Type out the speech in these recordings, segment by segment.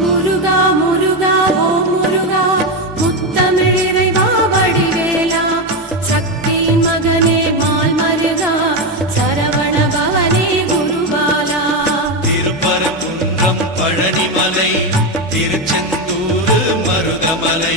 முருகா முருகா ஓ முருகா முத்தமிழிறைவா வடிவேலா. திருச்செந்தூர் மருதமலை.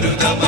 Garuda